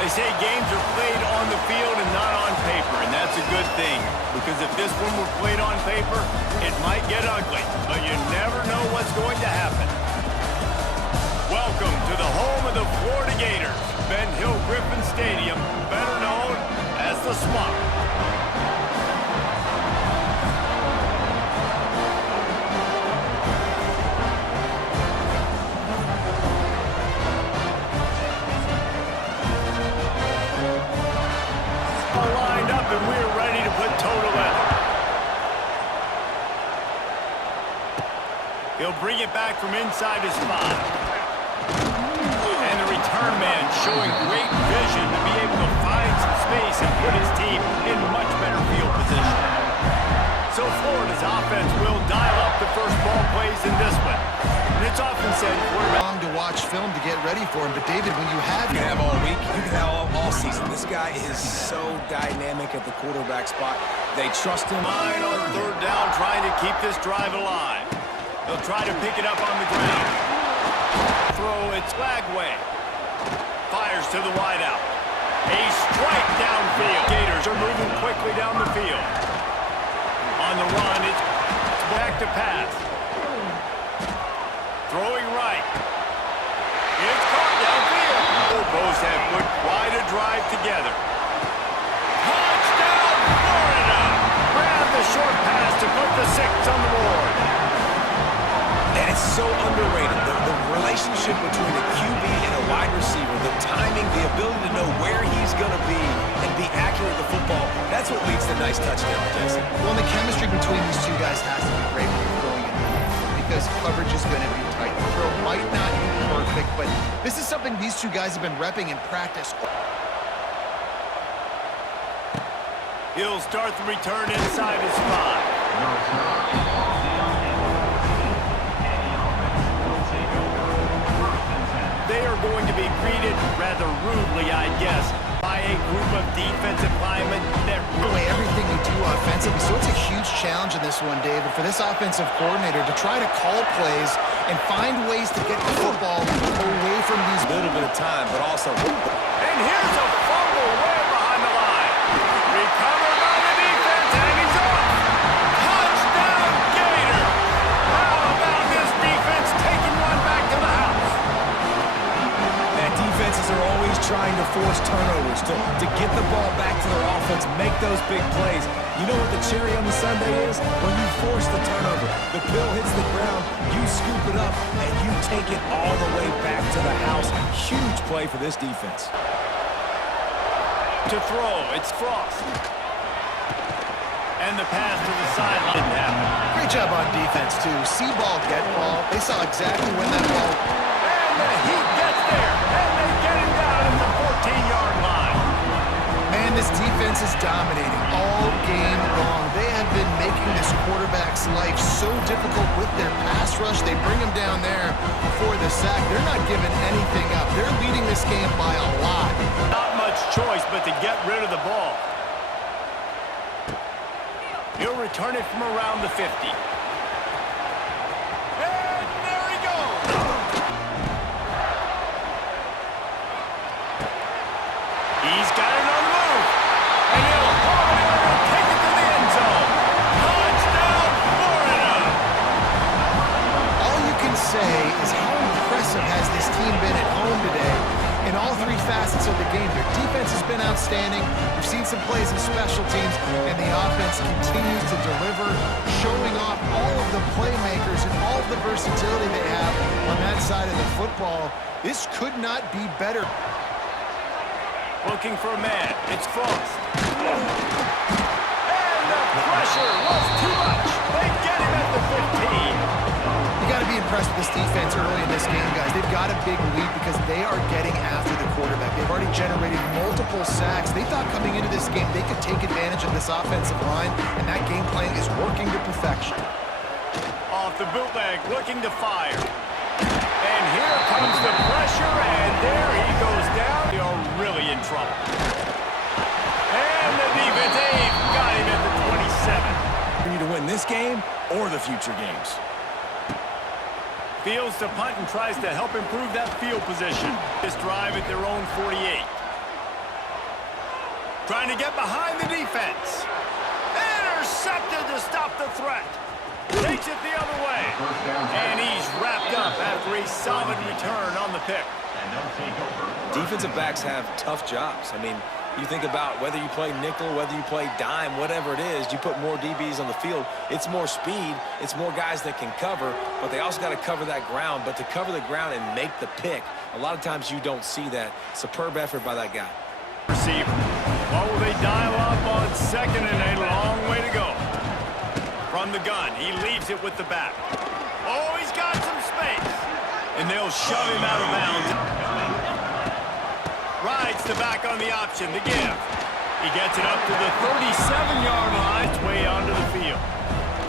They say games are played on the field and not on paper, and that's a good thing. Because if this one were played on paper, it might get ugly. But you never know what's going to happen. Welcome to the home of the Florida Gators, Ben Hill Griffin Stadium, better known as the Swamp. Lined up and we're ready to put toe together. He'll bring it back from inside his 5. And the return man showing great vision to be able to find some space and put his team in much better field position. So Florida's offense will dial up the first ball plays in this one. And it's often said quarterback long to watch film to get ready for him, but David, when you have You can have all week, you can have all season. This guy is so dynamic at the quarterback spot. They trust him. Line on third down, trying to keep this drive alive. They'll try to pick it up on the ground. Throw, it's Lagway. Fires to the wideout. A strike downfield. Gators are moving quickly down the field. On the run, it's back to pass. Throwing right. It's caught downfield. Both have put quite a drive together. Touchdown, Florida! Grab the short pass to put the 6 on the board. And it's so underrated. The relationship between a QB and a wide receiver, the timing, the ability to know where he's going to be and be accurate with the football, that's what leads to nice touchdowns, Jason. well, the chemistry between these two guys has to be great when you're throwing in the game, because coverage is going to be tight. The throw might not be perfect, but this is something these two guys have been repping in practice. He'll start the return inside his 5. They are going to be greeted rather rudely, I guess, by a group of defensive linemen that Away everything you do offensively, so it's a huge challenge in this one, David, for this offensive coordinator to try to call plays and find ways to get the football away from these. A little bit of time, but also. And here's a fumble way behind the line. Recovered by the defense, and he's off. Touchdown, Gator. How about this defense taking one back to the house? That defenses are always trying to force turnovers, to get the ball back to their offense, make those big plays. You know what the cherry on the sundae is? When you force the turnover, the pill hits the ground, you scoop it up, and you take it all the way back to the house. Huge play for this defense. To throw, it's Frost. And the pass to the sideline didn't happen. Great job on defense, too. See ball, get ball. They saw exactly when that ball. And the Heat gets there, and they get him down at the 14-yard line. Man, this defense is dominating all game long. They have been making this quarterback's life so difficult with their pass rush. They bring him down there for the sack. They're not giving anything up. They're leading this game by a lot. Not much choice but to get rid of the ball. He'll return it from around the 50. And there he goes. He's got it on the move. And he'll haul it over and take it to the end zone. Touchdown, Florida. All you can say is how impressive has this team been at home today in all 3 facets of the game. Their defense has been outstanding. We've seen some plays in special teams, and the offense continues to deliver, showing off all of the playmakers and all of the versatility they have on that side of the football. This could not be better. Looking for a man. It's Frost. And the pressure was too much. They get him at the 15. You got to be impressed with this defense early in this game, guys. They've got a big lead because they are getting after the quarterback. They've already generated multiple sacks. They thought coming into this game they could take advantage of this offensive line, and that game plan is working to perfection. Off the bootleg, looking to fire. And here comes the pressure, and there he goes down. They are really in trouble. And the defense, they've got him at the 27. We need to win this game or the future games. Fields to punt and tries to help improve that field position. This drive at their own 48. Trying to get behind the defense. Intercepted to stop the threat. Takes it the other way. And he's wrapped up after a solid return on the pick. Defensive backs have tough jobs. I mean, you think about whether you play nickel, whether you play dime, whatever it is, you put more DBs on the field. It's more speed. It's more guys that can cover, but they also got to cover that ground. But to cover the ground and make the pick, a lot of times you don't see that. Superb effort by that guy. Receiver. What will they dial up on second and a long way to go? From the gun, he leaves it with the back. Oh, he's got some space. And they'll shove him out of bounds. Rides the back on the option to give. He gets it up to the 37-yard line. It's way onto the field.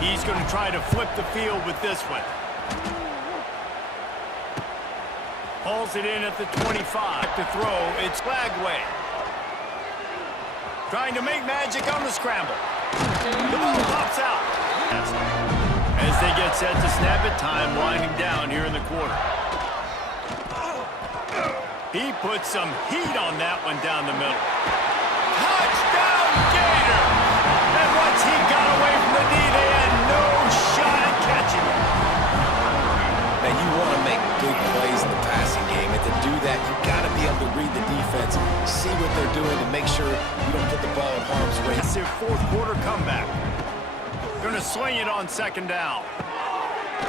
He's going to try to flip the field with this one. Hauls it in at the 25 to throw. It's Flagway. Trying to make magic on the scramble. The ball pops out. As they get set to snap it, time winding down here in the quarter. He puts some heat on that one down the middle. Touchdown, Gators! And once he got away from the knee, they had no shot at catching him. Man, you want to make big plays in the passing game, and to do that, you got to be able to read the defense, see what they're doing to make sure you don't put the ball in harm's way. It's their fourth quarter comeback. Going to swing it on second down.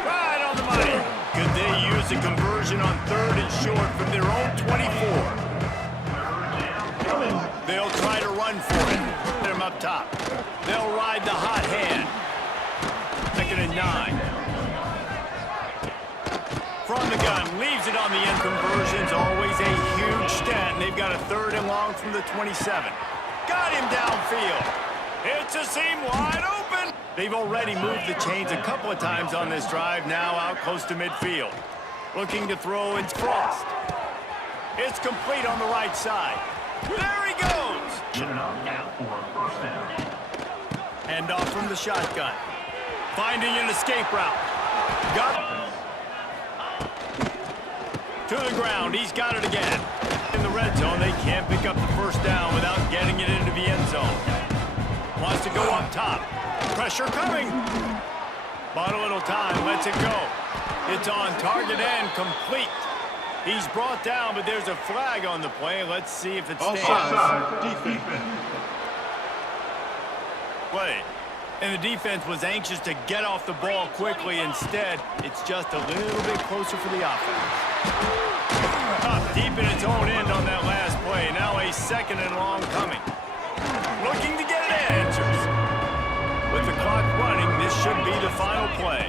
Right on the money. Could they use a conversion on third and short from their own 24? They'll try to run for it. Get him up top. They'll ride the hot hand. Second and 9. From the gun, leaves it on the end conversions. Always a huge stat. And they've got a third and long from the 27. Got him downfield. It's a seam wide open. They've already moved the chains a couple of times on this drive, now out close to midfield. Looking to throw, it's Frost. It's complete on the right side. There he goes. Hand off from the shotgun. Finding an escape route. Got it. To the ground, he's got it again. In the red zone, they can't pick up the first down without getting it into the end zone. Wants to go up top. Pressure coming. Bought a little time. Lets it go. It's on target and complete. He's brought down, but there's a flag on the play. Let's see if it stands. Play. And the defense was anxious to get off the ball quickly. Instead, it's just a little bit closer for the offense. Up deep in its own end on that last play. Now a second and long coming. Looking to get it answers. With the clock running, this should be the final play.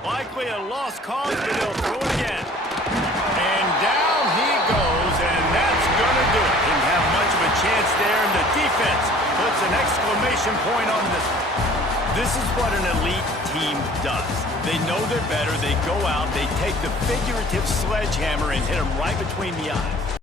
Likely a lost cause, but they'll throw it again. And down he goes, and that's going to do it. Didn't have much of a chance there, and the defense puts an exclamation point on this one. This is what an elite team does. They know they're better. They go out, they take the figurative sledgehammer and hit them right between the eyes.